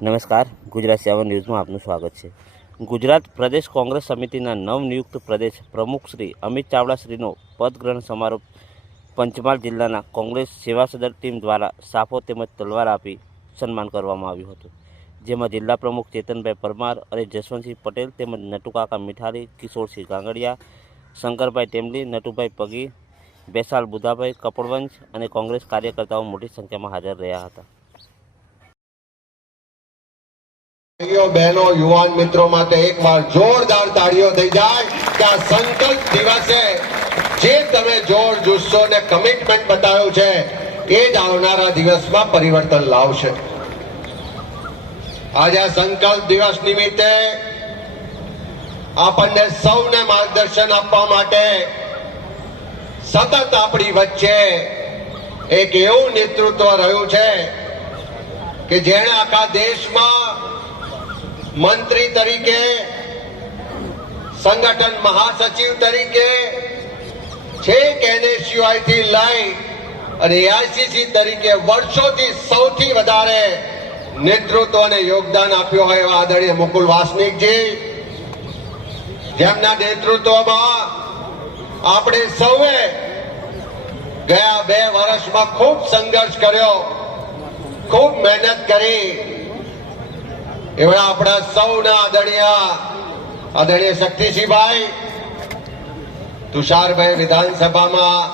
નમસ્કાર, ગુજરાત 7 ન્યૂઝમાં આપનું સ્વાગત છે. ગુજરાત પ્રદેશ કોંગ્રેસ સમિતિના નવનિયુક્ત પ્રદેશ પ્રમુખ શ્રી અમિત ચાવડાશ્રીનો પદગ્રહણ સમારોહ પંચમહાલ જિલ્લાના કોંગ્રેસ સેવા સદન ટીમ દ્વારા સાફો તેમજ તલવાર આપી સન્માન કરવામાં આવ્યું હતું, જેમાં જિલ્લા પ્રમુખ ચેતનભાઈ પરમાર અને જસવંતસિંહ પટેલ તેમજ નટુકાકા મીઠારી, કિશોરસિંહ ગાંગડિયા, શંકરભાઈ ટેમલી, નટુભાઈ પગી, બેસાલ બુધાભાઈ કપડવંશ અને કોંગ્રેસ કાર્યકર્તાઓ મોટી સંખ્યામાં હાજર રહ્યા હતા. બહેનો, યુવાન મિત્રો માટે એકવાર જોરદાર તાળીઓ થઈ જાય કે આ સંકલ્પ દિવસે જે તમે જોર જુસ્સો ને કમિટમેન્ટ બતાવ્યું છે એ જ આવનારા દિવસમાં પરિવર્તન લાવશે. આજે આ સંકલ્પ દિવસ નિમિત્તે આપણને સૌને માર્ગદર્શન આપવા માટે સતત આપણી વચ્ચે એક એવું નેતૃત્વ રહ્યું છે કે જેણે આખા દેશમાં મંત્રી તરીકે, સંગઠન મહાસચિવ તરીકે, છેક NSUI થી લઈ અને AICC તરીકે વર્ષોથી સૌથી વધારે નેતૃત્વ અને યોગદાન આપ્યું હોય એવા આદરણીય મુકુલ વાસનિકજી, જેમના નેતૃત્વમાં આપણે સૌએ ગયા 2 વર્ષમાં ખૂબ સંઘર્ષ કર્યો, ખૂબ મહેનત કરી. એવા આપણા સૌના આદરણીય શક્તિસિંહભાઈ, તુષારભાઈ વિધાનસભામાં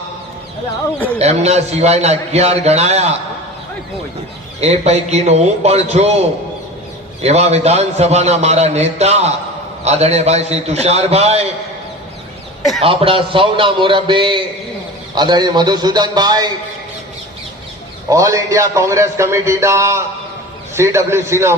એમના સિવાયના 11 ગણાયા, એ પૈકીનો હું પણ છું. એવા વિધાનસભાના મારા નેતા આદરણીય ભાઈ શ્રી તુષારભાઈ, આપણા સૌના મુરબ્બી આદરણીય મધુસૂદનભાઈ, ઓલ ઇન્ડિયા કોંગ્રેસ કમિટીના CWC ના